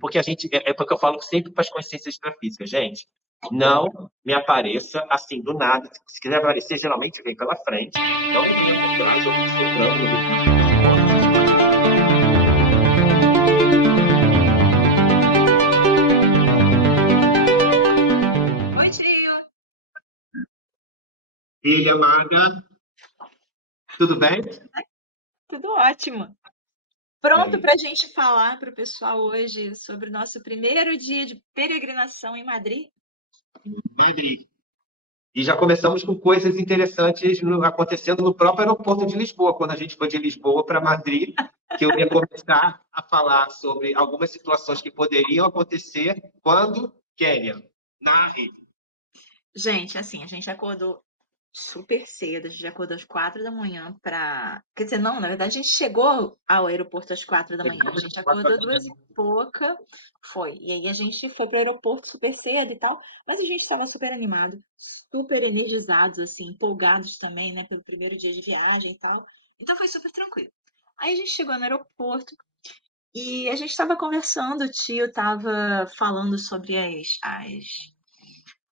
porque a gente é porque eu falo sempre para as consciências extrafísicas, gente, não me apareça assim do nada. Se quiser aparecer, geralmente vem pela frente, não me venha por trás, eu fico soprando no microfone de boa, essas coisas. Oi, tio. Filha amada, tudo bem? Tudo ótimo. Pronto Bem, para a gente falar para o pessoal hoje sobre o nosso primeiro dia de peregrinação em Madrid? Madrid. E já começamos com coisas interessantes acontecendo no próprio aeroporto de Lisboa, quando a gente foi de Lisboa para Madrid, que eu ia começar a falar sobre algumas situações que poderiam acontecer quando Quênia, na rede. Gente, assim, a gente acordou super cedo, a gente acordou às 4 da manhã para. Quer dizer, não, na verdade, a gente chegou ao aeroporto às 4 da manhã. A gente acordou 2 e pouca, foi. E aí a gente foi para o aeroporto super cedo e tal, mas a gente estava super animado, super energizados, assim, empolgados também, né, pelo primeiro dia de viagem e tal. Então foi super tranquilo. Aí a gente chegou no aeroporto e a gente estava conversando, o tio estava falando sobre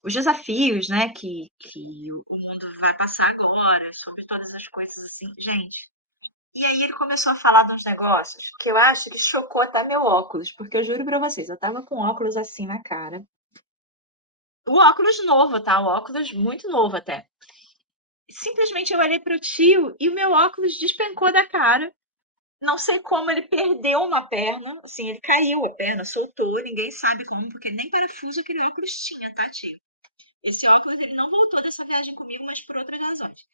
os desafios, né, que o mundo vai passar agora, sobre todas as coisas assim, gente. E aí ele começou a falar de uns negócios que eu acho que chocou até meu óculos, porque eu juro pra vocês, eu tava com óculos assim na cara. O óculos novo, tá? O óculos muito novo até. Simplesmente eu olhei pro tio e o meu óculos despencou da cara. Não sei como ele perdeu uma perna, assim, ele caiu a perna, soltou, ninguém sabe como, porque nem parafuso aquele óculos tinha, tá, tio? Esse óculos ele não voltou dessa viagem comigo, mas por outras razões,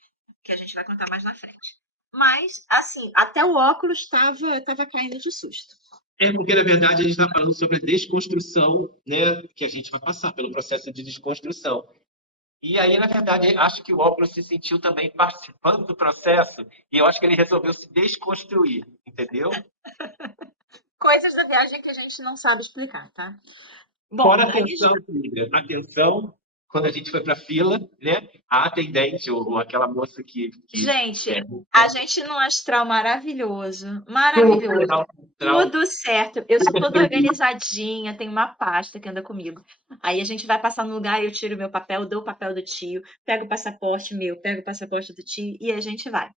que a gente vai contar mais na frente. Mas, assim, até o óculos estava caindo de susto. É porque, na verdade, a gente está falando sobre a desconstrução, né, que a gente vai passar pelo processo de desconstrução. E aí, na verdade, acho que o óculos se sentiu também participando do processo e eu acho que ele resolveu se desconstruir, entendeu? Coisas da viagem que a gente não sabe explicar, tá? Bom, Fora aí, atenção, filha. Atenção, quando a gente foi para a fila, né? A atendente, ou aquela moça que gente, é, a gente num astral maravilhoso, super maravilhoso. alto astral, Tudo certo. Eu sou super toda feliz. organizadinha, tenho uma pasta que anda comigo. Aí a gente vai passar no lugar, eu tiro meu papel, dou o papel do tio, pego o passaporte meu, pego o passaporte do tio e a gente vai.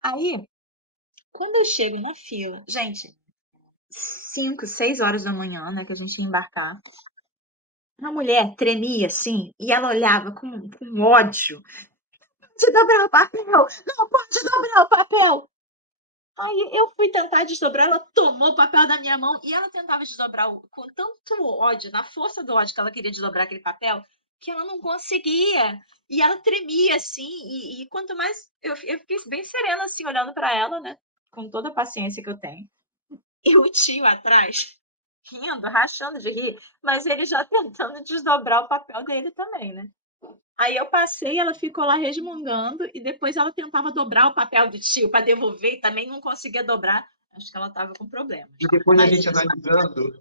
Aí, quando eu chego na fila, gente, 5, 6 horas da manhã, né, que a gente ia embarcar, uma mulher tremia assim e ela olhava com ódio. Pode dobrar o papel! Não pode dobrar o papel! Aí eu fui tentar desdobrar, ela tomou o papel da minha mão e ela tentava desdobrar com tanto ódio, na força do ódio que ela queria desdobrar aquele papel, que ela não conseguia. E ela tremia assim, e quanto mais eu fiquei bem serena assim, olhando para ela, né? Com toda a paciência que eu tenho. E o tio atrás, rindo, rachando de rir, mas ele já tentando desdobrar o papel dele também, né? Aí eu passei, ela ficou lá resmungando e depois ela tentava dobrar o papel do tio para devolver e também não conseguia dobrar. Acho que ela estava com problemas. E depois a Mas gente isso, analisando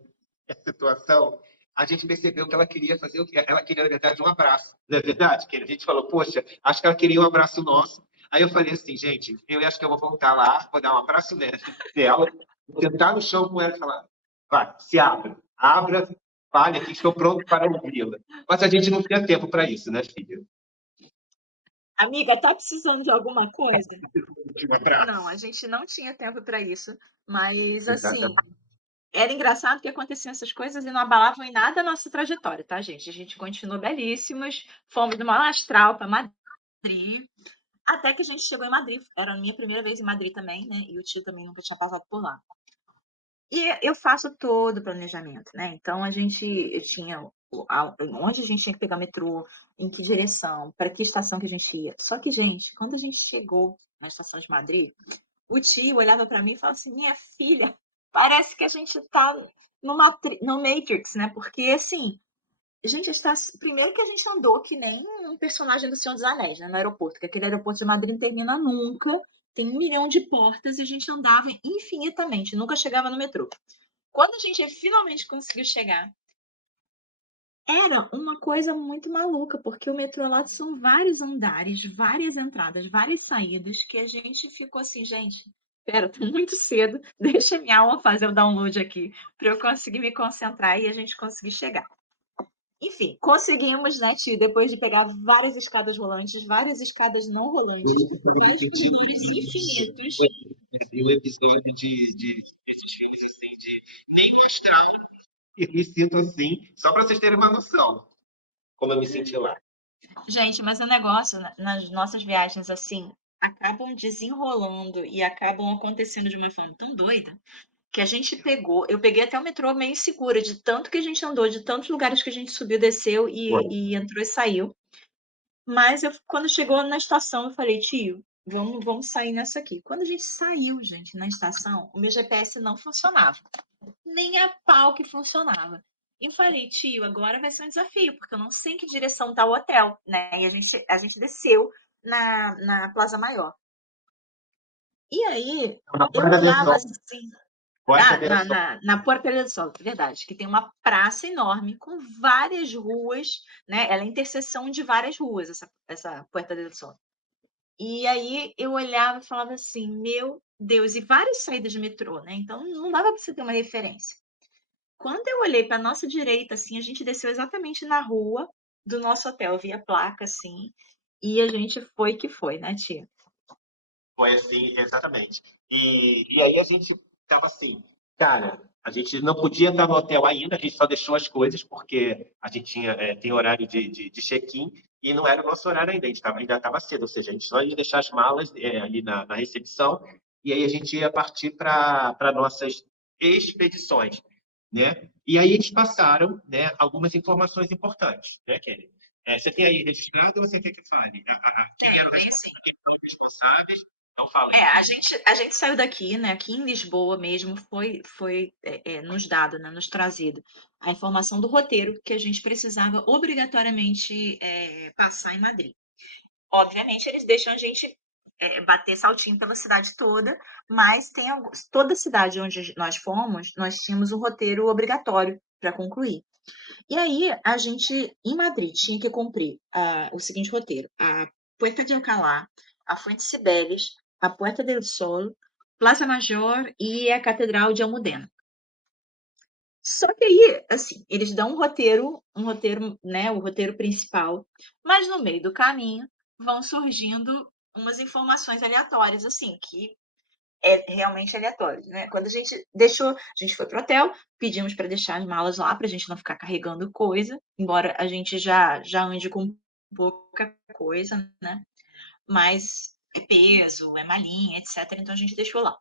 a situação, a gente percebeu que ela queria fazer o que? Ela queria, na verdade, um abraço. Não é verdade? Que a gente falou, poxa, acho que ela queria um abraço nosso. Aí eu falei assim, gente, eu acho que eu vou voltar lá, vou dar um abraço nela, vou sentar no chão com ela e falar, vai, se abra, abra, fale aqui, estou pronto para ouvi-la. Mas a gente não tinha tempo para isso, né, filha? amiga, tá precisando de alguma coisa? Um Não, a abraço. gente não tinha tempo para isso. Mas assim, Exatamente. era engraçado que aconteciam essas coisas e não abalavam em nada a nossa trajetória, tá, gente? A gente continuou belíssimos, fomos do maior astral para Madrid, até que a gente chegou em Madrid. Era a minha primeira vez em Madrid também, né? E o tio também nunca tinha passado por lá. E eu faço todo o planejamento, né? Então eu tinha onde a gente tinha que pegar metrô, em que direção, para que estação que a gente ia. Só que, gente, quando a gente chegou na estação de Madrid, o tio olhava para mim e falava assim: minha filha, parece que a gente tá no Matrix, né? Porque assim, a gente está. Primeiro que a gente andou que nem um personagem do Senhor dos Anéis, né, no aeroporto, que aquele aeroporto de Madrid não termina nunca. Tem 1 milhão de portas e a gente andava infinitamente, nunca chegava no metrô. Quando a gente finalmente conseguiu chegar, era uma coisa muito maluca, porque o metrô lá são vários andares, várias entradas, várias saídas, que a gente ficou assim, gente. Espera, tá muito cedo, deixa minha alma fazer o download aqui, para eu conseguir me concentrar e a gente conseguir chegar. Enfim, conseguimos, né, tio, depois de pegar várias escadas rolantes, várias escadas não rolantes, vários corredores infinitos. E o episódio desses filmes assim, eu me sinto assim, só para vocês terem uma noção, como eu me senti lá. Gente, mas o negócio, nas nossas viagens, assim, acabam desenrolando e acabam acontecendo de uma forma tão doida que a gente pegou. Eu peguei até o metrô meio insegura, de tanto que a gente andou, de tantos lugares que a gente subiu, desceu e entrou e saiu. Mas quando chegou na estação, eu falei, tio, vamos sair nessa aqui. Quando a gente saiu, gente, na estação, o meu GPS não funcionava. Nem a pau que funcionava. E eu falei, tio, agora vai ser um desafio, porque eu não sei em que direção está o hotel, né? E a gente desceu na Plaza Maior. E aí, Na eu Porta del olhava Sol, assim, Porta del Sol. na Puerta del Sol, verdade, que tem uma praça enorme com várias ruas, né? Ela é interseção de várias ruas, essa Puerta del Sol. E aí eu olhava e falava assim, meu Deus, e várias saídas de metrô, né? Então não dava para você ter uma referência. Quando eu olhei para nossa direita, assim, a gente desceu exatamente na rua do nosso hotel, via placa, assim, e a gente foi que foi, né, tia? Foi assim, exatamente. E aí a gente estava assim, cara, a gente não podia estar no hotel ainda, a gente só deixou as coisas, porque a gente tem horário de check-in, e não era o nosso horário ainda, ainda estava cedo, ou seja, a gente só ia deixar as malas ali na recepção, e aí a gente ia partir para nossas expedições, né? E aí eles passaram, né, algumas informações importantes, né, Kelly? Você tem aí registrado ou você quer que fale? Aí sim. São responsáveis, então fala aí. A gente saiu daqui, né? Aqui em Lisboa mesmo, foi nos dado, né, nos trazido a informação do roteiro que a gente precisava obrigatoriamente passar em Madrid. Obviamente, eles deixam a gente bater saltinho pela cidade toda, mas tem toda cidade onde nós fomos, nós tínhamos um roteiro obrigatório para concluir. E aí, a gente, em Madrid, tinha que cumprir o seguinte roteiro: a Puerta de Alcalá, a Fuente Cibeles, a Puerta del Sol, Plaza Major e a Catedral de Almudena. Só que aí, assim, eles dão um roteiro, né, o roteiro principal, mas no meio do caminho vão surgindo umas informações aleatórias, assim, que é realmente aleatório, né? Quando a gente foi pro hotel, pedimos para deixar as malas lá, para a gente não ficar carregando coisa, embora a gente já ande com pouca coisa, né? Mas é peso, é malinha, etc. Então a gente deixou lá.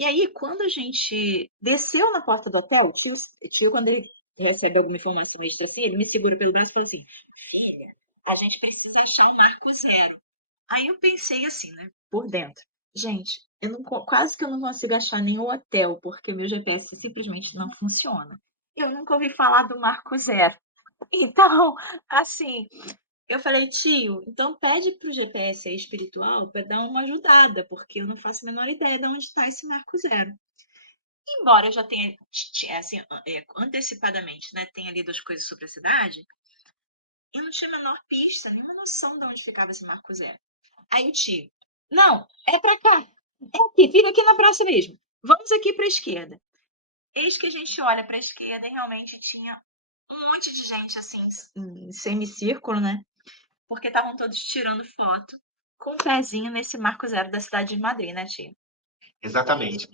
E aí, quando a gente desceu na porta do hotel, o tio, quando ele recebe alguma informação extra assim, ele me segura pelo braço e fala assim: Filha, a gente precisa achar o marco zero. Aí eu pensei assim, né, por dentro. Gente, quase que eu não consigo achar nenhum hotel, porque meu GPS simplesmente não funciona. Eu nunca ouvi falar do marco zero. Então, assim, eu falei, tio, então pede para o GPS aí espiritual para dar uma ajudada, porque eu não faço a menor ideia de onde está esse marco zero. Embora eu já tenha, assim, antecipadamente, né, tenha lido as coisas sobre a cidade, eu não tinha a menor pista, nenhuma noção de onde ficava esse marco zero. Aí o tio, não, é para cá, é aqui, fica aqui na praça mesmo. Vamos aqui para a esquerda. Eis que a gente olha para a esquerda e realmente tinha um monte de gente assim, em semicírculo, né? Porque estavam todos tirando foto com o pezinho nesse marco zero da cidade de Madrid, né, tio? Exatamente.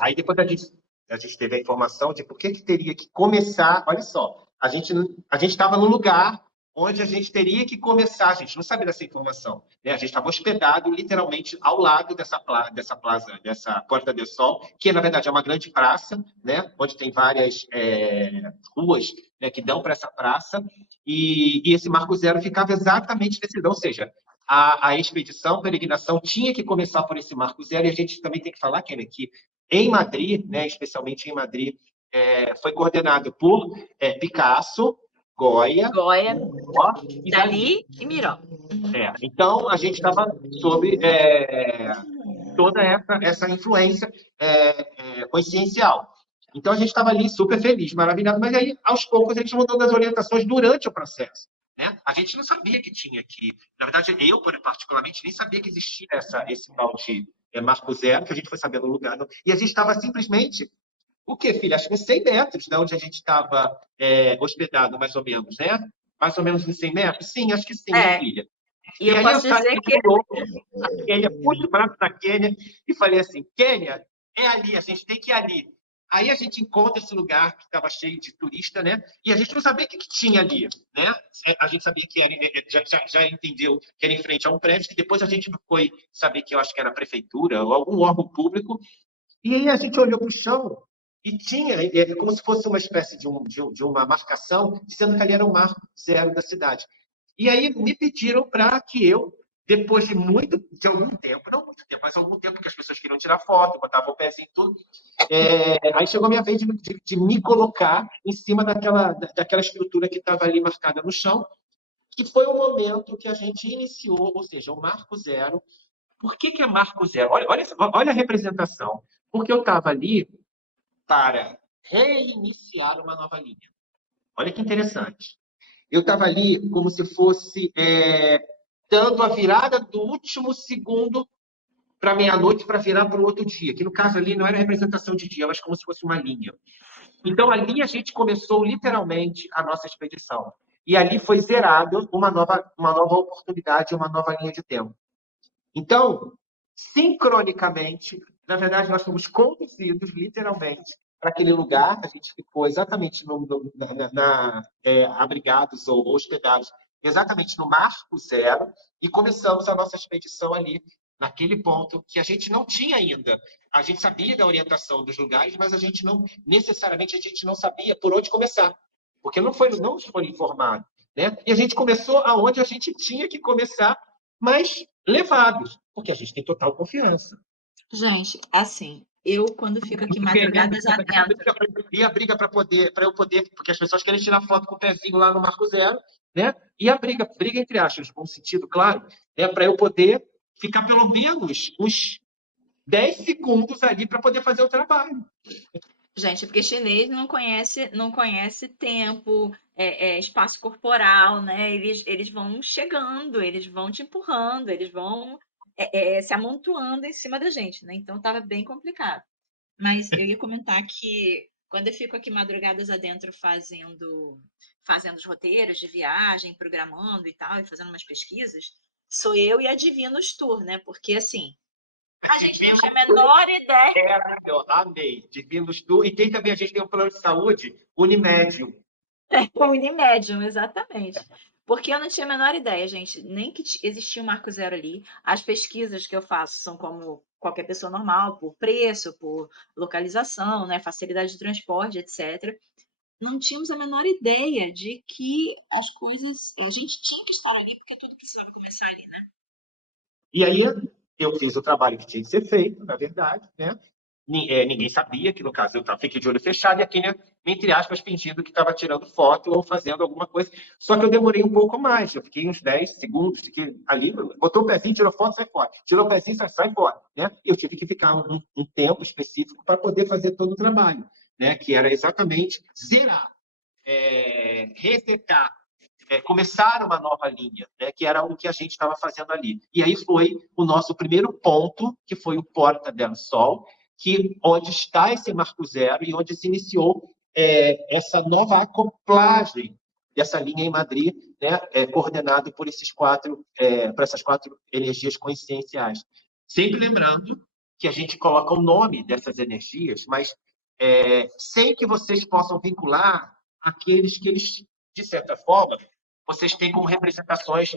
Aí depois a gente teve a informação de por que teria que começar. Olha só, a gente estava no lugar onde a gente teria que começar. A gente não sabia dessa informação, né? A gente estava hospedado literalmente ao lado dessa plaza, dessa Porta del Sol, que na verdade é uma grande praça, né? Onde tem várias ruas, né, que dão para essa praça. E esse Marco Zero ficava exatamente nesse lugar, ou seja, a expedição, a peregrinação tinha que começar por esse Marco Zero, e a gente também tem que falar, Kenneth, que em Madrid, né, especialmente em Madrid, foi coordenado por Picasso, Goya, Goya, e Dalí. Dali e Miró. Uhum. Então, a gente estava sob toda essa influência consciencial. Então, a gente estava ali super feliz, maravilhado, mas aí, aos poucos, a gente mudou das orientações durante o processo. né? A gente não sabia que tinha aqui. Na verdade, eu, particularmente, nem sabia que existia esse tal de Marco Zero, que a gente foi saber no lugar. Não. E a gente estava simplesmente, o quê, filha? Acho que uns 100 metros de onde a gente estava hospedado, mais ou menos, né? Mais ou menos uns 100 metros? Sim, acho que sim, né, É, filha? e E eu aí eu posso saí dizer que do louco, a Quênia, puxo o braço da Quênia e falei assim, Quênia, é ali, a gente tem que ir ali. Aí a gente encontra esse lugar que estava cheio de turista, né? E a gente não sabia o que tinha ali, né? A gente sabia que era, já entendeu que era em frente a um prédio, que depois a gente foi saber que eu acho que era a prefeitura ou algum órgão público. E aí a gente olhou para o chão e tinha, como se fosse uma espécie de uma marcação, dizendo que ali era o marco zero da cidade. E aí me pediram para que eu, depois de algum tempo, não muito tempo, mas algum tempo que as pessoas queriam tirar foto, botavam o pezinho e tudo, aí chegou a minha vez de me colocar em cima daquela estrutura que estava ali marcada no chão, que foi o momento que a gente iniciou, ou seja, o marco zero. Por que é marco zero? Olha a representação. Porque eu estava ali para reiniciar uma nova linha. Olha que interessante. Eu estava ali como se fosse dando a virada do último segundo para meia-noite para virar para o outro dia, que no caso ali não era representação de dia, mas como se fosse uma linha. Então ali a gente começou literalmente a nossa expedição. E ali foi zerado uma nova oportunidade, uma nova linha de tempo. Então, sincronicamente, na verdade, nós fomos conduzidos, literalmente, para aquele lugar. A gente ficou exatamente abrigados ou hospedados exatamente no Marco Zero e começamos a nossa expedição ali, naquele ponto que a gente não tinha ainda. A gente sabia da orientação dos lugares, mas a gente não sabia por onde começar, porque não foi informado, né? E a gente começou aonde a gente tinha que começar, mas levados, porque a gente tem total confiança. gente, assim, eu quando fico aqui Porque, né, madrugadas adentro, e a briga para eu poder, porque as pessoas querem tirar foto com o pezinho lá no Marco Zero, né? E a briga entre aspas, no bom sentido, claro, é para eu poder ficar pelo menos uns 10 segundos ali para poder fazer o trabalho. gente, porque chinês não conhece tempo, espaço corporal, né? Eles vão chegando, eles vão te empurrando, eles vão se amontoando em cima da gente, né? Então tava bem complicado. Mas eu ia comentar que quando eu fico aqui madrugadas adentro fazendo os roteiros de viagem, programando e tal, e fazendo umas pesquisas, sou eu e a Divinos Tour, né? Porque assim, a gente não tinha a menor ideia. Eu amei, divinos tu. E tem também, a gente tem um plano de saúde, Unimédio. O Unimédium, exatamente. Porque eu não tinha a menor ideia, gente, nem que existia um Marco Zero ali. As pesquisas que eu faço são como qualquer pessoa normal, por preço, por localização, né, facilidade de transporte, etc. Não tínhamos a menor ideia de que as coisas. A gente tinha que estar ali porque tudo precisava começar ali, né? E aí eu fiz o trabalho que tinha que ser feito, na verdade, né? Ninguém sabia que, no caso, eu fiquei de olho fechado e a Kênia, entre aspas, fingindo que estava tirando foto ou fazendo alguma coisa. Só que eu demorei um pouco mais, eu fiquei uns 10 segundos, fiquei ali, botou o pezinho, tirou foto, sai fora. Tirou o pezinho, sai fora. Né? Eu tive que ficar um tempo específico para poder fazer todo o trabalho, né? Que era exatamente zerar, resetar, começar uma nova linha, né, que era o que a gente estava fazendo ali. E aí foi o nosso primeiro ponto, que foi o Porta del Sol, onde está esse Marco Zero e onde se iniciou essa nova acoplagem dessa linha em Madrid, né, coordenado por por essas quatro energias conscienciais. Sempre lembrando que a gente coloca o nome dessas energias, mas sem que vocês possam vincular aqueles que eles, de certa forma, vocês têm como representações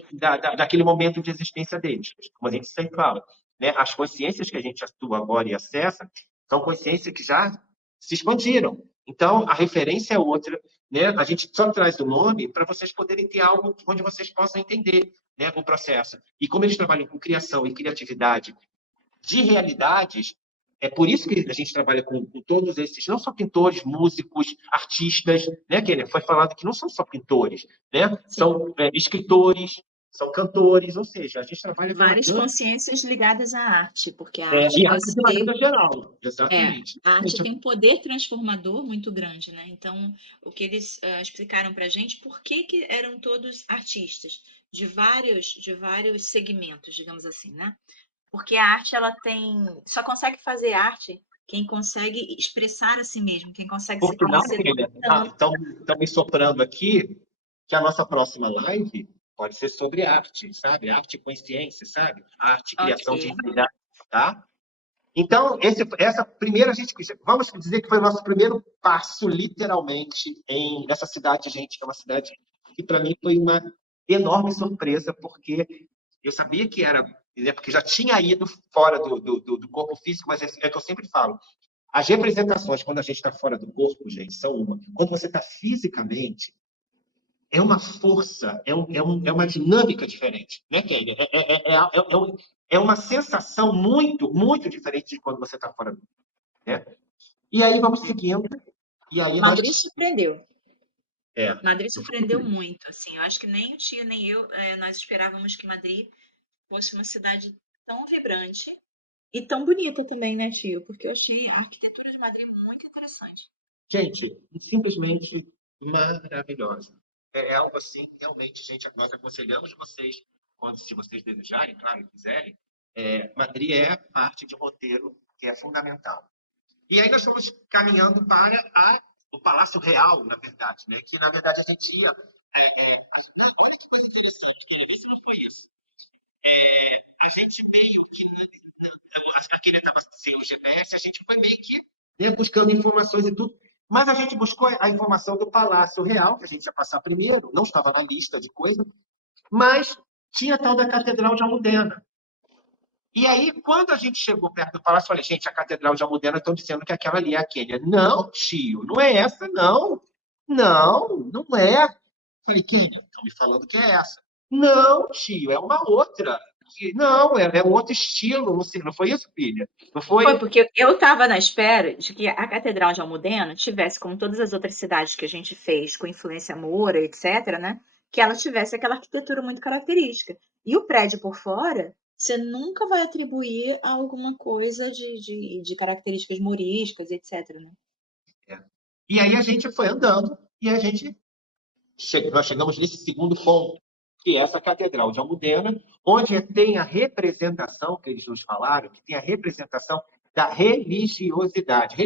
daquele momento de existência deles. Como a gente sempre fala, né? As consciências que a gente atua agora e acessa são consciências que já se expandiram. Então, a referência é outra, né? A gente só traz o nome para vocês poderem ter algo onde vocês possam entender, né, o processo. E como eles trabalham com criação e criatividade de realidades, é por isso que a gente trabalha com todos esses, não só pintores, músicos, artistas, né, Kênia? Foi falado que não são só pintores, né? Sim. São escritores, são cantores, ou seja, a gente trabalha com uma Várias gama consciências ligadas à arte, porque a arte e vai arte de ser. maneira geral, É, exatamente. a arte Gente, tem um poder transformador muito grande, né? Então, o que eles explicaram para a gente, por que que eram todos artistas de vários segmentos, digamos assim, né? Porque a arte, ela tem, só consegue fazer arte quem consegue expressar a si mesmo, quem consegue por se sinal, conhecer querida, tanto. estão me soprando aqui que a nossa próxima live pode ser sobre arte, sabe? Arte e consciência, sabe? Arte e criação de Ok. realidade, tá? Então, essa primeira, a gente, vamos dizer que foi o nosso primeiro passo, literalmente, nessa cidade, gente, que é uma cidade que, para mim, foi uma enorme surpresa, porque eu sabia que era, né, porque já tinha ido fora do corpo físico, mas é que eu sempre falo, as representações, quando a gente está fora do corpo, gente, são uma. Quando você está fisicamente, é uma força, é uma dinâmica diferente, né, Kelly? É uma sensação muito, muito diferente de quando você está fora do corpo, né? E aí vamos seguindo, e aí Madrid nós... surpreendeu. É, Madrid surpreendeu muito, assim. Eu acho que nem o tio nem eu, nós esperávamos que Madrid fosse uma cidade tão vibrante e tão bonita também, né, tio? Porque eu achei a arquitetura de Madrid muito interessante. gente, simplesmente maravilhosa. É algo assim, realmente, gente, nós aconselhamos vocês, quando, se vocês desejarem, claro, e quiserem, Madrid é parte de um roteiro que é fundamental. E aí nós estamos caminhando para o Palácio Real, na verdade, né? Que, na verdade, a gente ia... olha que coisa interessante, queria ver se não foi isso. A gente meio que... Aqui ele estava sem o GPS, a gente foi meio que, né, buscando informações e tudo. Mas a gente buscou a informação do Palácio Real, que a gente ia passar primeiro, não estava na lista de coisa, mas tinha a tal da Catedral de Almudena. E aí, quando a gente chegou perto do palácio, eu falei, gente, a Catedral de Almudena estão dizendo que aquela ali é a Quênia. Não, tio, não é essa, não. Não, não é. Eu falei, Quênia, estão me falando que é essa. Não, tio, é uma outra. Não, é um outro estilo, não sei, não foi isso, filha? Não Foi foi? porque eu estava na espera de que a Catedral de Almudena tivesse, como todas as outras cidades que a gente fez, com influência moura, etc., né? Que ela tivesse aquela arquitetura muito característica. E o prédio por fora, você nunca vai atribuir a alguma coisa de características mouriscas, etc., né? É. E aí a gente foi andando e nós chegamos nesse segundo ponto, que é essa Catedral de Almudena, onde tem a representação, que eles nos falaram, que tem a representação da religiosidade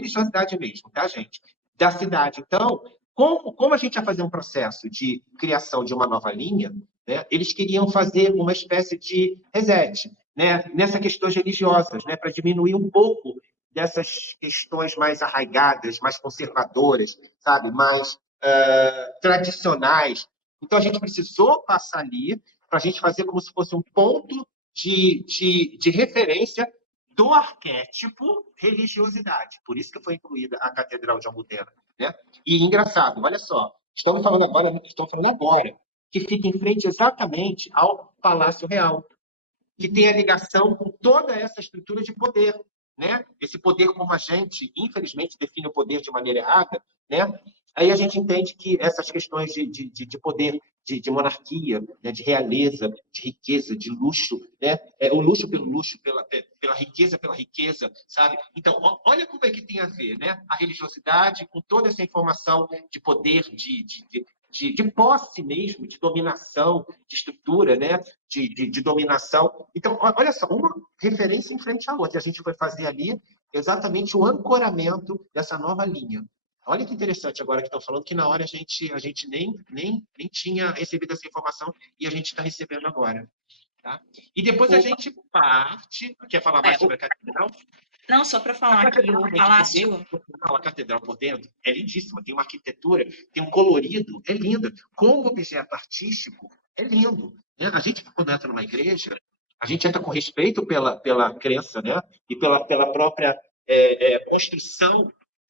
mesmo, tá, gente? Da cidade. Então, como a gente ia fazer um processo de criação de uma nova linha, né, eles queriam fazer uma espécie de reset, né, nessas questões religiosas, né, para diminuir um pouco dessas questões mais arraigadas, mais conservadoras, sabe, mais tradicionais. Então, a gente precisou passar ali para a gente fazer como se fosse um ponto de referência do arquétipo religiosidade. Por isso que foi incluída a Catedral de Almudena. Né? E engraçado, olha só, estamos falando agora que fica em frente exatamente ao Palácio Real, que tem a ligação com toda essa estrutura de poder. Né? Esse poder, como a gente, infelizmente, define o poder de maneira errada, né? Aí a gente entende que essas questões de poder, de monarquia, né? De realeza, de riqueza, de luxo, né? O luxo, pela riqueza, sabe? Então, olha como é que tem a ver, né? A religiosidade com toda essa informação de poder, de posse mesmo, de dominação, de estrutura, né? De dominação. Então, olha só, uma referência em frente à outra. A gente foi fazer ali exatamente o ancoramento dessa nova linha. Olha que interessante agora que estão falando que na hora a gente nem tinha recebido essa informação e a gente está recebendo agora. Tá? E depois a Opa. gente parte. Quer falar É, mais sobre a catedral? não, só para A falar que catedral, o gente, por dentro, Palácio. a catedral por dentro é lindíssima, tem uma arquitetura, tem um colorido, é linda. Como objeto artístico, é lindo. Né? A gente, quando entra numa igreja, a gente entra com respeito pela crença, né? E pela própria construção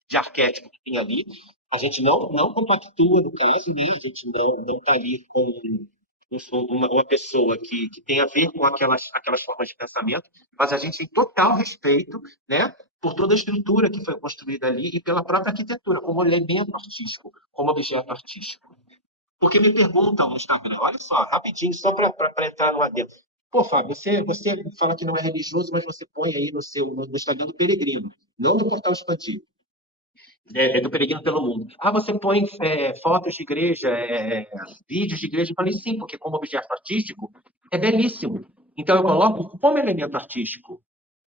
de arquétipo que tem ali. A gente não compactua, no caso, né? A gente não está ali com uma pessoa que tem a ver com aquelas formas de pensamento, mas a gente tem total respeito, né, por toda a estrutura que foi construída ali e pela própria arquitetura, como elemento artístico, como objeto artístico. Porque me perguntam no Instagram, olha só, rapidinho, só para entrar no adendo. Pô, Fábio, você fala que não é religioso, mas você põe aí no Instagram do Peregrino, não do Portal Expandir, do Peregrino pelo Mundo. Ah, você põe fotos de igreja, vídeos de igreja. Eu falei, sim, porque como objeto artístico é belíssimo. Então eu coloco como elemento artístico,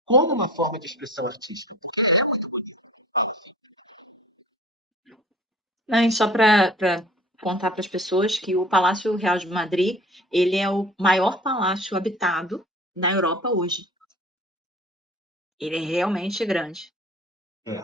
como uma forma de expressão artística. Não, e só para contar para as pessoas que o Palácio Real de Madrid, ele é o maior palácio habitado na Europa hoje. Ele é realmente grande. É.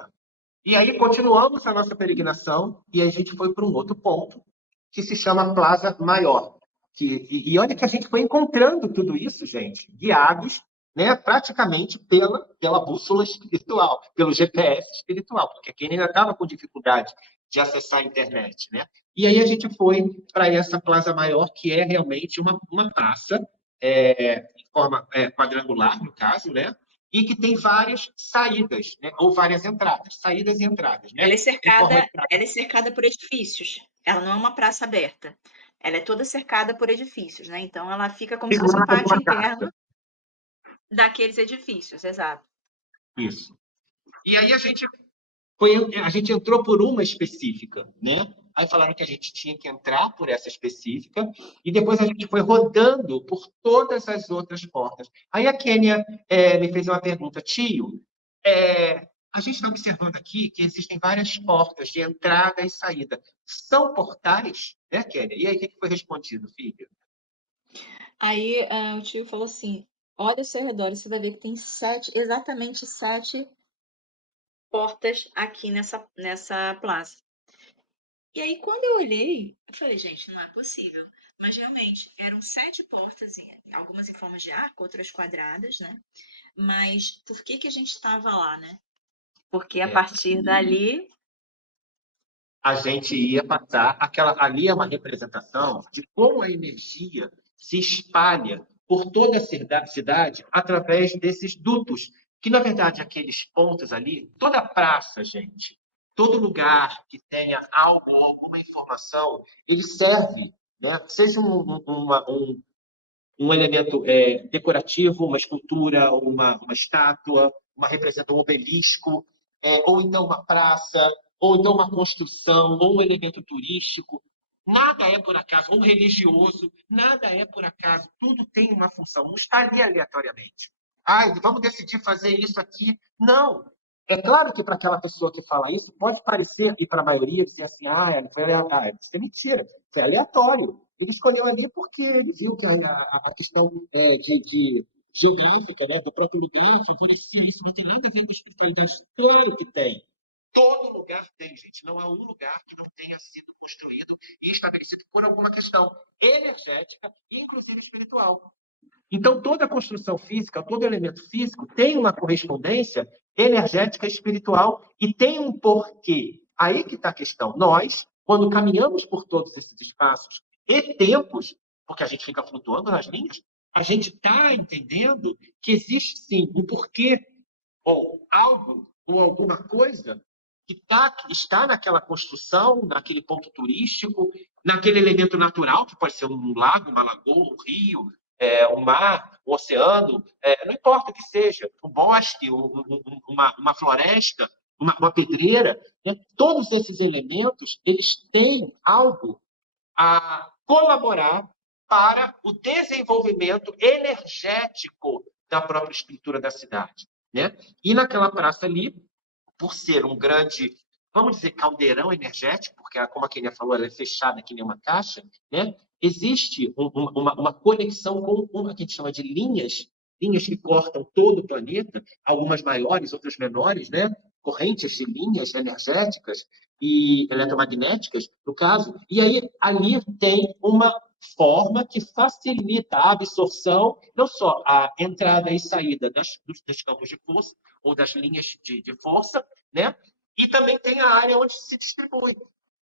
E aí continuamos a nossa peregrinação e a gente foi para um outro ponto, que se chama Plaza Maior. E olha que a gente foi encontrando tudo isso, gente, guiados, né, praticamente pela bússola espiritual, pelo GPS espiritual, porque quem ainda estava com dificuldade de acessar a internet, né? E aí a gente foi para essa Plaza Maior, que é realmente uma praça, em forma quadrangular, no caso, né? E que tem várias saídas, né? Ou várias entradas, saídas e entradas, né? Em forma de Ela é cercada por edifícios. Ela não é uma praça aberta. Ela é toda cercada por edifícios, né? Então ela fica como se fosse um figurada de pátio uma caixa. interno daqueles edifícios, exato. Isso. E aí a gente entrou por uma específica, né? Aí falaram que a gente tinha que entrar por essa específica e depois a gente foi rodando por todas as outras portas. Aí a Kênia me fez uma pergunta, tio, a gente está observando aqui que existem várias portas de entrada e saída. São portais, né, Kênia? E aí o que foi respondido, filho? Aí o tio falou assim: olha ao seu redor, você vai ver que tem exatamente 7 portas aqui nessa praça. E aí, quando eu olhei, eu falei, gente, não é possível. Mas realmente, eram 7 portas, algumas em forma de arco, outras quadradas, né? Mas por que que a gente estava lá, né? Porque a É, partir dali, a gente ia passar ali é uma representação de como a energia se espalha por toda a cidade através desses dutos, que na verdade aqueles pontos ali, toda praça, gente, todo lugar que tenha algo ou alguma informação, ele serve, né? Seja um elemento decorativo, uma escultura, uma estátua, uma representa um obelisco, ou então uma praça, ou então uma construção, ou um elemento turístico. Nada é por acaso, ou religioso, nada é por acaso, tudo tem uma função, não está ali aleatoriamente. Ai, vamos decidir fazer isso aqui. Não. É claro que para aquela pessoa que fala isso, pode parecer, e para a maioria, dizer assim, foi aleatório. Isso é mentira, isso é aleatório. Ele escolheu ali porque ele viu que a questão de geográfica, né, do próprio lugar favorecia isso, não tem nada a ver com espiritualidade. Claro que tem. Todo lugar tem, gente. Não há um lugar que não tenha sido construído e estabelecido por alguma questão energética e, inclusive, espiritual. Então, toda construção física, todo elemento físico tem uma correspondência energética, espiritual e tem um porquê. Aí que está a questão. Nós, quando caminhamos por todos esses espaços e tempos, porque a gente fica flutuando nas linhas, a gente está entendendo que existe sim um porquê, ou algo, ou alguma coisa que está naquela construção, naquele ponto turístico, naquele elemento natural, que pode ser um lago, uma lagoa, um rio, um mar, um oceano, não importa o que seja, um bosque, uma floresta, uma pedreira, né? Todos esses elementos eles têm algo a colaborar para o desenvolvimento energético da própria estrutura da cidade, né? E naquela praça ali, por ser um grande, vamos dizer, caldeirão energético, porque, como a Kenia falou, ela é fechada que nem uma caixa, né? Existe uma conexão com uma que a gente chama de linhas que cortam todo o planeta, algumas maiores, outras menores, né? Correntes de linhas energéticas e eletromagnéticas, no caso, e aí ali tem uma forma que facilita a absorção, não só a entrada e saída dos campos de força, ou das linhas de força, né? E também tem a área onde se distribui,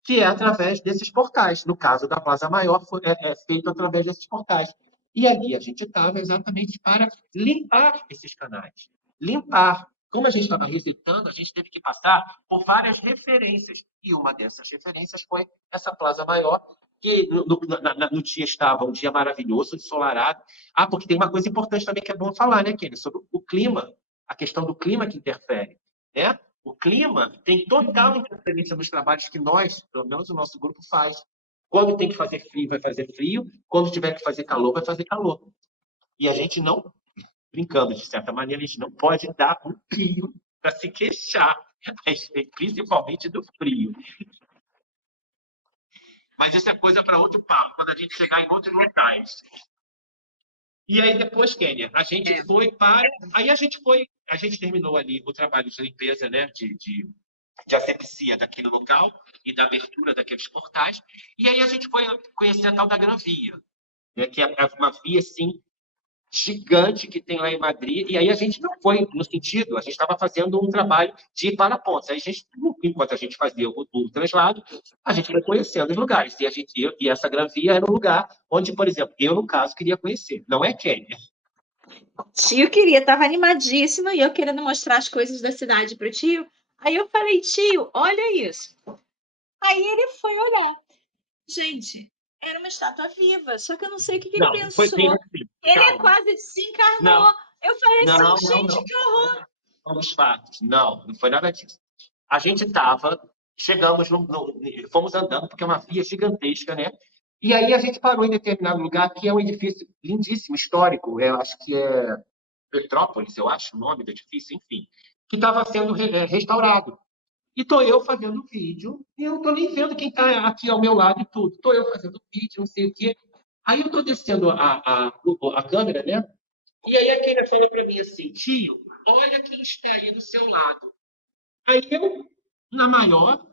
que é através desses portais. No caso da Plaza Maior, é feito através desses portais. E ali a gente estava exatamente para limpar esses canais. Limpar. Como a gente estava resetando, a gente teve que passar por várias referências. E uma dessas referências foi essa Plaza Maior, que no dia estava um dia maravilhoso, ensolarado. Ah, porque tem uma coisa importante também que é bom falar, né, Kelly? Sobre o clima, a questão do clima que interfere, né? O clima tem total Uhum. interferência nos trabalhos que nós, pelo menos o nosso grupo, faz. Quando tem que fazer frio, vai fazer frio. Quando tiver que fazer calor, vai fazer calor. E a gente não, brincando de certa maneira, a gente não pode dar um frio para se queixar, principalmente do frio. Mas isso é coisa para outro papo, quando a gente chegar em outros locais. E aí depois, Kênia, a gente É. foi para. Aí a gente terminou ali o trabalho de limpeza, né? De asepsia daquele local e da abertura daqueles portais. E aí a gente foi conhecer a tal da Gran Via, né, que é uma via assim gigante que tem lá em Madrid, e aí a gente não foi no sentido, a gente estava fazendo um trabalho de ir para pontos. Aí a gente, enquanto a gente fazia o translado, a gente foi conhecendo os lugares. E essa Gran Via era um lugar onde, por exemplo, eu, no caso, queria conhecer. Não é Quênia. Tio queria, estava animadíssimo e eu querendo mostrar as coisas da cidade pro tio. Aí eu falei, tio, olha isso. Aí ele foi olhar. Gente, era uma estátua viva, só que eu não sei o que ele Não, foi bem pensou. assim. Ele Calma. quase desencarnou. Não, Eu falei assim, não, não, gente, não. que horror. Vamos fatos. Não, não foi nada disso. A gente estava, chegamos, fomos andando, porque é uma via gigantesca, né? E aí a gente parou em determinado lugar, que é um edifício lindíssimo, histórico, eu acho que é Petrópolis, eu acho o nome do edifício, enfim, que estava sendo restaurado. E estou eu fazendo vídeo, e eu estou nem vendo quem está aqui ao meu lado e tudo. Estou eu fazendo vídeo, não sei o quê. Aí eu estou descendo a câmera, né? E aí a Keila falou para mim assim, tio, olha quem está aí do seu lado. Aí eu, na maior, como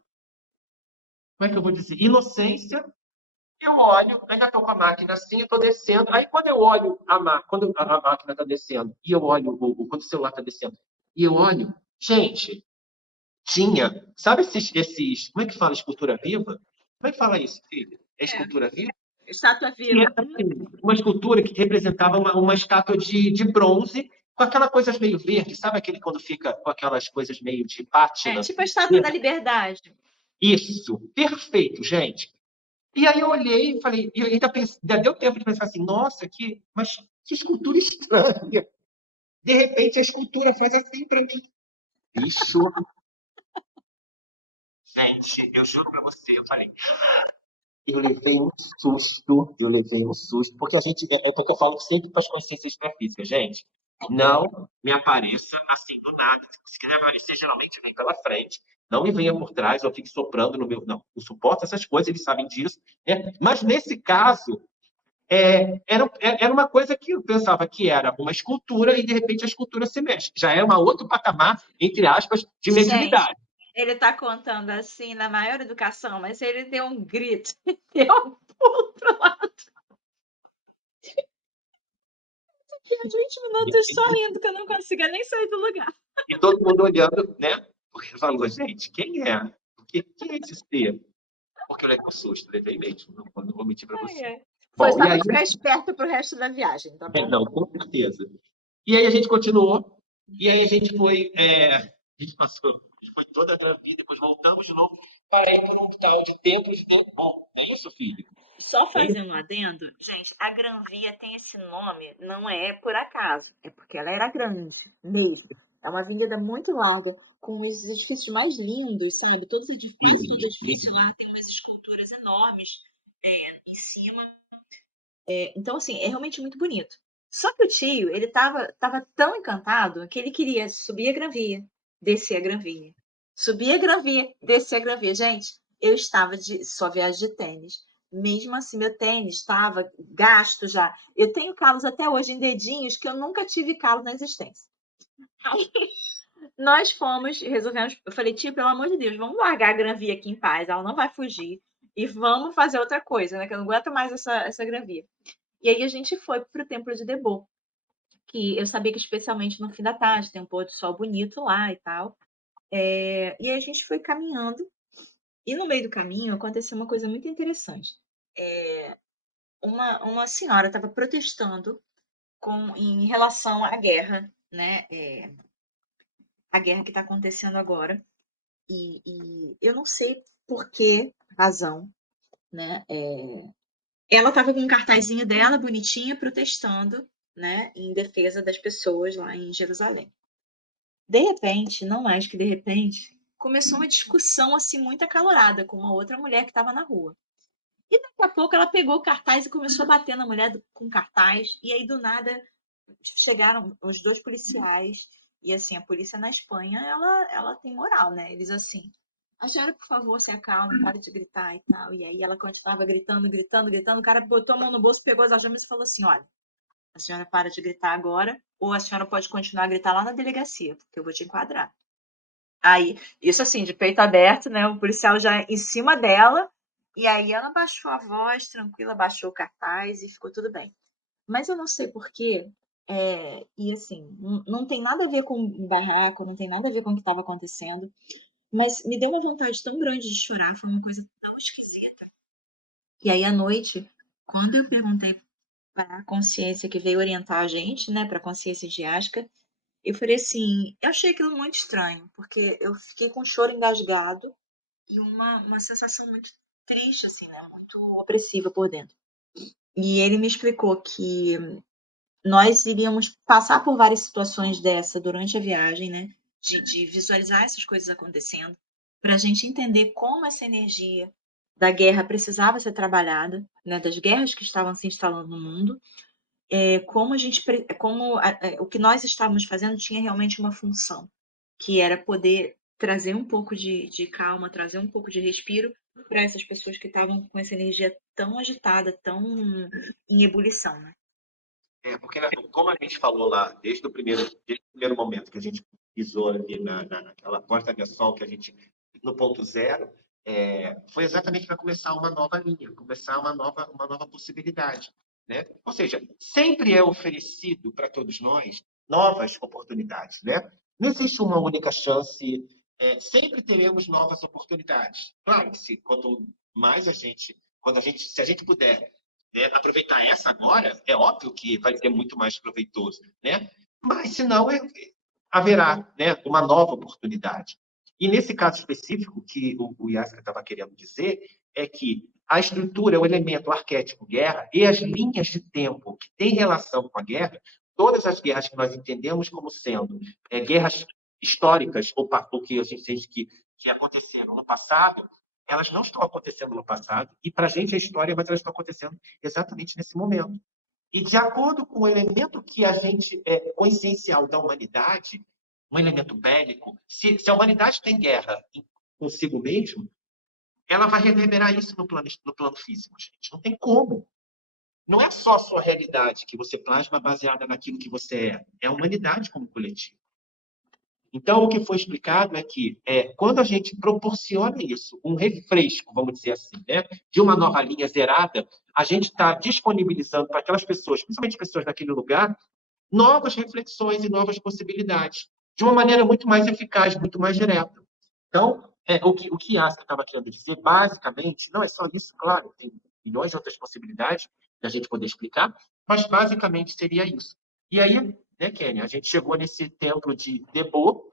é que eu vou dizer, inocência, eu olho, ainda estou com a máquina assim, eu estou descendo. Aí quando eu olho quando a máquina está descendo, e eu olho, quando o celular está descendo, e eu olho, gente, tinha, sabe como é que fala escultura viva? Como é que fala isso, filho? É É, escultura viva? estátua Que viva. era assim, uma escultura que representava uma estátua de bronze, com aquela coisa meio verde, sabe aquele quando fica com aquelas coisas meio de É, pátina? tipo a estátua da liberdade. Isso, perfeito, gente. E aí eu olhei e falei, e ainda, ainda deu tempo de pensar assim, nossa, mas que escultura estranha. De repente a escultura faz assim para mim. Isso, gente, eu juro para você, eu falei, eu levei um susto, porque a gente, é porque eu falo sempre para as consciências extrafísicas, gente, não me apareça assim do nada. Se quiser me aparecer, geralmente vem pela frente, não me venha por trás, ou fique soprando no meu. Não, eu suporto essas coisas, eles sabem disso, né? Mas nesse caso, era uma coisa que eu pensava que era uma escultura e de repente a escultura se mexe. Já é um outro patamar, entre aspas, de Gente, mediunidade. ele tá contando assim na maior educação, mas ele deu um grito, deu um pulo pro lado. Fiquei 20 minutos só rindo, que eu não conseguia nem sair do lugar. E todo mundo olhando, né? Porque falou, gente, quem é? Quem é esse ser? Porque eu levei um susto, levei mesmo, não vou mentir para Ai, você. ai. Foi Bom, só e para aí, ficar esperto pro resto da viagem, tá bom? não, com certeza. E aí a gente continuou, e aí a gente foi, a gente passou, a gente foi toda a vida, depois voltamos de novo para ir por um tal de templos de Bom, é isso, filho? Só É isso? fazendo um adendo, gente, a Gran Via tem esse nome, não é por acaso, é porque ela era grande mesmo. É uma avenida muito larga, com os edifícios mais lindos, sabe? Quase todo edifício lá tem umas esculturas enormes em cima. Então, assim, é realmente muito bonito. Só que o tio, ele tava tão encantado que ele queria subir a Gran Via, descer a Gran Via. Subir a Gran Via, descer a Gran Via. Gente, eu estava de só viagem de tênis. Mesmo assim, meu tênis estava gasto já. Eu tenho calos até hoje em dedinhos que eu nunca tive calo na existência. Aí nós fomos, resolvemos. Eu falei, tio, pelo amor de Deus, vamos largar a Gran Via aqui em paz, ela não vai fugir. E vamos fazer outra coisa, né? Que eu não aguento mais essa Gran Via. E aí a gente foi para o Templo de Debo, que eu sabia que especialmente no fim da tarde tem um pôr do sol bonito lá e tal. E aí a gente foi caminhando, e no meio do caminho aconteceu uma coisa muito interessante. É, uma senhora estava protestando em relação à guerra, né? A guerra que está acontecendo agora. E eu não sei por que razão, né? Ela estava com um cartazinho dela, bonitinha, protestando, né, em defesa das pessoas lá em Jerusalém. De repente, não mais que de repente, começou uma discussão assim muito acalorada com uma outra mulher que estava na rua. E daqui a pouco ela pegou o cartaz e começou a bater na mulher com cartaz. E aí, do nada, chegaram os dois policiais. E assim, a polícia na Espanha, ela tem moral, né? Eles assim, a senhora, por favor, se acalme, pare de gritar e tal. E aí ela continuava gritando, gritando, gritando. O cara botou a mão no bolso, pegou as algemas e falou assim: olha, a senhora para de gritar agora, ou a senhora pode continuar a gritar lá na delegacia, porque eu vou te enquadrar. Aí, isso assim, de peito aberto, né? O policial já em cima dela, e aí ela baixou a voz, tranquila, baixou o cartaz e ficou tudo bem. Mas eu não sei porquê, e assim, não tem nada a ver com o barraco, não tem nada a ver com o que estava acontecendo, mas me deu uma vontade tão grande de chorar, foi uma coisa tão esquisita. E aí, à noite, quando eu perguntei para a consciência que veio orientar a gente, né, para a consciência diástica, eu falei assim, eu achei aquilo muito estranho, porque eu fiquei com um choro engasgado e uma sensação muito triste, assim, né, muito opressiva por dentro. E ele me explicou que nós iríamos passar por várias situações dessa durante a viagem, né, de visualizar essas coisas acontecendo, para a gente entender como essa energia da guerra precisava ser trabalhada, né, das guerras que estavam se instalando no mundo, como a gente, o que nós estávamos fazendo tinha realmente uma função, que era poder trazer um pouco de calma, trazer um pouco de respiro para essas pessoas que estavam com essa energia tão agitada, tão em ebulição, né? Porque, como a gente falou lá, desde o primeiro momento que a gente pisou ali naquela porta de sol que a gente, no ponto zero, foi exatamente para começar uma nova linha, começar uma nova possibilidade, né? Ou seja, sempre é oferecido para todos nós novas oportunidades, né? Não existe uma única chance, sempre teremos novas oportunidades. Claro que quanto mais se a gente puder aproveitar essa agora, é óbvio que vai ser muito mais proveitoso, né? Mas, se não, haverá, né, uma nova oportunidade. E nesse caso específico, que o Yasker estava querendo dizer, é que a estrutura, o elemento o arquétipo guerra e as linhas de tempo que têm relação com a guerra, todas as guerras que nós entendemos como sendo guerras históricas, ou que a gente sente que aconteceram no passado, elas não estão acontecendo no passado, e para a gente é história, mas elas estão acontecendo exatamente nesse momento. E de acordo com o elemento que a gente o essencial da humanidade, um elemento bélico, se a humanidade tem guerra consigo mesmo, ela vai reverberar isso no plano físico, gente. Não tem como. Não é só a sua realidade que você plasma baseada naquilo que você é a humanidade como coletivo. Então, o que foi explicado é que, quando a gente proporciona isso, um refresco, vamos dizer assim, né, de uma nova linha zerada, a gente está disponibilizando para aquelas pessoas, principalmente pessoas daquele lugar, novas reflexões e novas possibilidades, de uma maneira muito mais eficaz, muito mais direta. Então, o que Asa estava querendo dizer, basicamente, não é só isso, claro, tem milhões de outras possibilidades da gente poder explicar, mas basicamente seria isso. E aí, né, Kenny, a gente chegou nesse templo de Debo,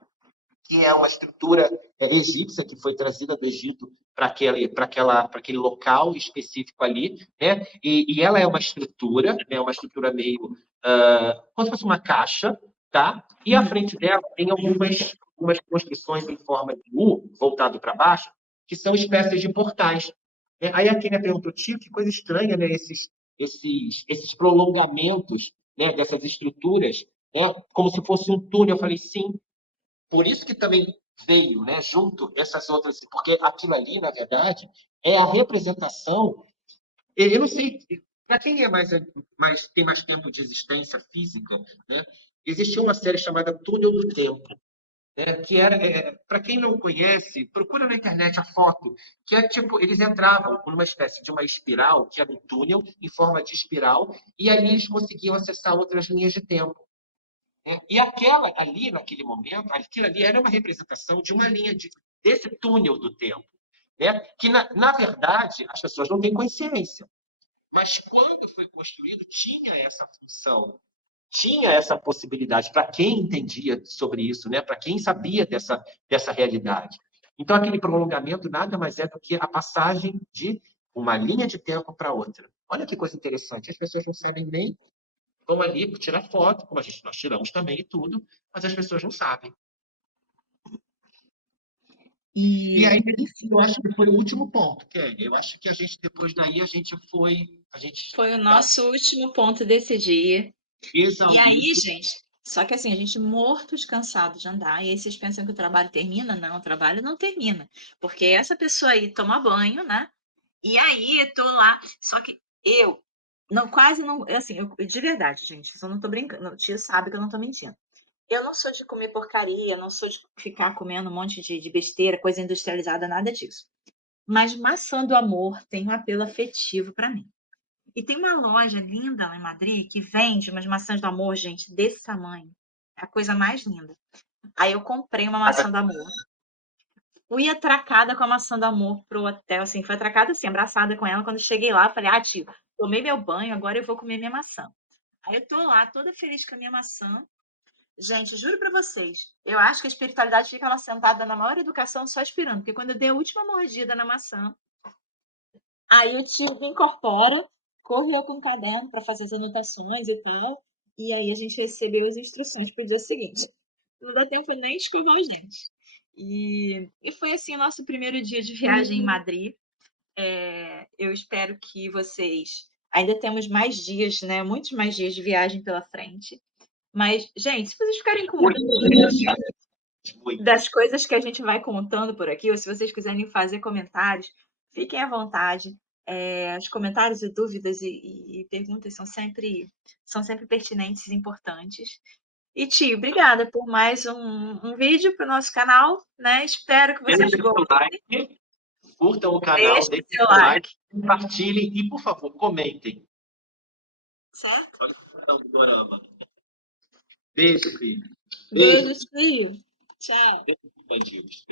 que é uma estrutura egípcia que foi trazida do Egito para aquele local específico ali, né? E ela é uma estrutura meio como se fosse uma caixa, tá? E à frente dela tem algumas construções em forma de U, voltado para baixo, que são espécies de portais. Né? Aí a Kenia perguntou, tio, que coisa estranha, né? Esses prolongamentos, né? Dessas estruturas, né? Como se fosse um túnel. Eu falei, sim, por isso que também veio, né, junto essas outras, porque aquilo ali, na verdade, é a representação. Eu não sei, para quem tem mais tempo de existência física, né, existia uma série chamada Túnel do Tempo, né, que era, para quem não conhece, procura na internet a foto, que é tipo, eles entravam numa espécie de uma espiral, que era um túnel em forma de espiral, e ali eles conseguiam acessar outras linhas de tempo. E aquela ali, naquele momento, aquilo ali era uma representação de uma linha desse túnel do tempo, né? Que, na verdade, as pessoas não têm consciência. Mas quando foi construído, tinha essa função, tinha essa possibilidade para quem entendia sobre isso, né? Para quem sabia dessa realidade. Então, aquele prolongamento nada mais é do que a passagem de uma linha de tempo para outra. Olha que coisa interessante. As pessoas não sabem nem. Vão ali tirar foto, como nós tiramos também e tudo, mas as pessoas não sabem. E aí, eu acho que foi o último ponto, Kelly. Eu acho que a gente, depois daí, a gente foi. A gente Foi o tá nosso último ponto desse dia. E aí, exaurido. gente, só que assim, a gente morto de cansado de andar, e aí vocês pensam que o trabalho termina? Não, o trabalho não termina. Porque essa pessoa aí toma banho, né? E aí, eu tô lá. Só que eu não, quase não. Assim, de verdade, gente, eu não tô brincando. O tio sabe que eu não tô mentindo. Eu não sou de comer porcaria, não sou de ficar comendo um monte de besteira, coisa industrializada, nada disso. Mas maçã do amor tem um apelo afetivo para mim. E tem uma loja linda lá em Madrid que vende umas maçãs do amor, gente, desse tamanho. É a coisa mais linda. Aí eu comprei uma maçã do amor. Fui atracada com a maçã do amor pro hotel, assim, fui atracada assim, abraçada com ela. Quando cheguei lá, falei, tio, tomei meu banho, agora eu vou comer minha maçã. Aí eu tô lá, toda feliz com a minha maçã. Gente, juro pra vocês, eu acho que a espiritualidade fica lá sentada na maior educação só esperando, porque quando eu dei a última mordida na maçã, aí o tio me incorpora, correu com o caderno para fazer as anotações e tal, e aí a gente recebeu as instruções para o dia seguinte. Não dá tempo nem de escovar os dentes. E foi assim o nosso primeiro dia de viagem em Madrid. Eu espero que vocês. Ainda temos mais dias, né? Muitos mais dias de viagem pela frente. Mas, gente, se vocês ficarem com dúvidas Muito. das coisas que a gente vai contando por aqui, ou se vocês quiserem fazer comentários, fiquem à vontade. Os comentários e dúvidas e perguntas são sempre pertinentes e importantes. E, tio, obrigada por mais um vídeo para o nosso canal, né? Espero que vocês Deixem seu gostem. like, curtam o canal, Deixem deixem seu seu like, like, compartilhem e, por favor, comentem. certo? Olha o canal do Dorama. Beijo, filho. Beijo, tio. Tchau. Beijo, bandidos.